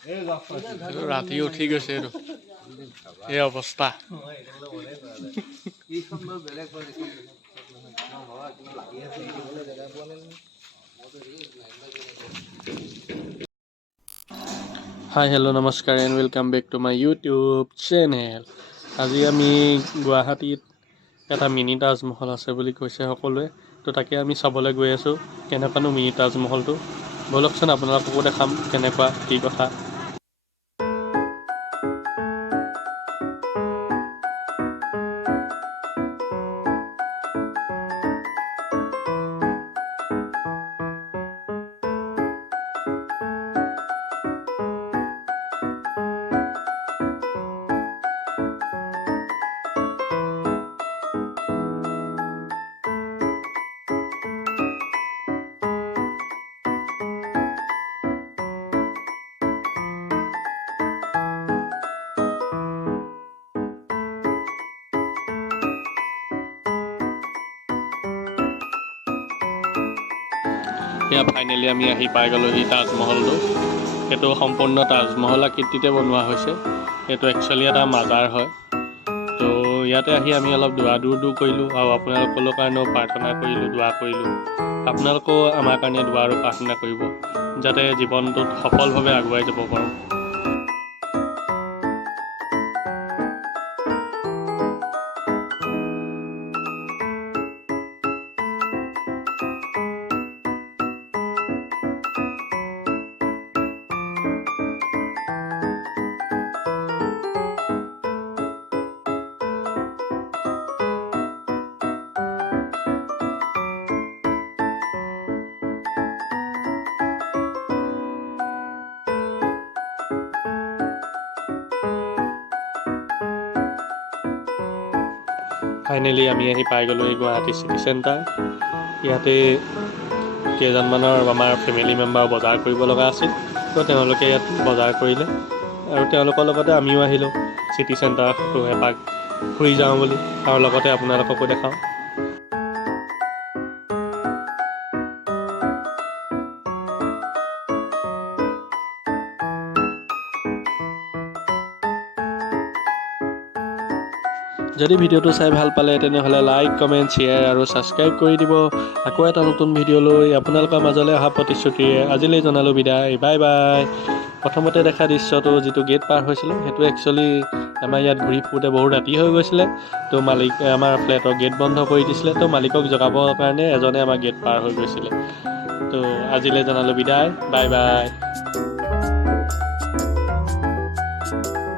ৰাতি উঠি গৈছে এইটো এই অৱস্থা হাই হেল্ল' নমস্কাৰ and welcome back to my YouTube channel. আজি আমি গুৱাহাটীত এটা মিনি তাজমহল আছে বুলি কৈছে সকলোৱে, তো তাকে আমি চাবলৈ গৈ আছোঁ। কেনেকুৱানো মিনি তাজমহলটো, ব'লকচোন আপোনালোককো দেখাম কেনেকুৱা কি কথা। এয়া ফাইনেলি আমি আহি পাই গ'লোহি তাজমহলটো। সেইটো সম্পূৰ্ণ তাজমহল আকৃতিতে বনোৱা হৈছে। সেইটো একচুৱেলি এটা মাজাৰ হয়। তো ইয়াতে আহি আমি অলপ দোৱা দূৰ কৰিলোঁ আৰু আপোনালোকৰ কাৰণেও প্ৰাৰ্থনা কৰিলোঁ, দোৱা কৰিলোঁ। আপোনালোকেও আমাৰ কাৰণে দোৱা আৰু প্ৰাৰ্থনা কৰিব, যাতে জীৱনটোত সফলভাৱে আগুৱাই যাব পাৰোঁ। ফাইনেলি আমি আহি পাই গ'লোঁ এই গুৱাহাটী চিটি চেণ্টাৰ। ইয়াতে কেইজনমানৰ আমাৰ ফেমিলি মেম্বাৰ বজাৰ কৰিব লগা আছিল, তো তেওঁলোকে ইয়াত বজাৰ কৰিলে আৰু তেওঁলোকৰ লগতে আমিও আহিলোঁ চিটি চেণ্টাৰটো এপাক ফুৰি যাওঁ বুলি, আৰু লগতে আপোনালোককো দেখাওঁ। যদি ভিডিঅ'টো চাই ভাল পালে তেনেহ'লে লাইক, কমেণ্ট, শ্বেয়াৰ আৰু ছাবস্ক্ৰাইব কৰি দিব। আকৌ এটা নতুন ভিডিঅ' লৈ আপোনালোকৰ মাজলৈ অহা প্ৰতিশ্ৰুতিৰে আজিলৈ জনালোঁ বিদায়, বাই বাই। প্ৰথমতে দেখা দৃশ্যটো যিটো গেট পাৰ হৈছিলোঁ, সেইটো একচুৱেলি আমাৰ ইয়াত ঘূৰি ফুৰোঁতে বহুত ৰাতি হৈ গৈছিলে। তো মালিকে আমাৰ ফ্লেটৰ গেট বন্ধ কৰি দিছিলে, তো মালিকক জগাবৰ কাৰণে এজনে আমাৰ গেট পাৰ হৈ গৈছিলে। তো আজিলৈ জনালোঁ বিদায়, বাই বাই।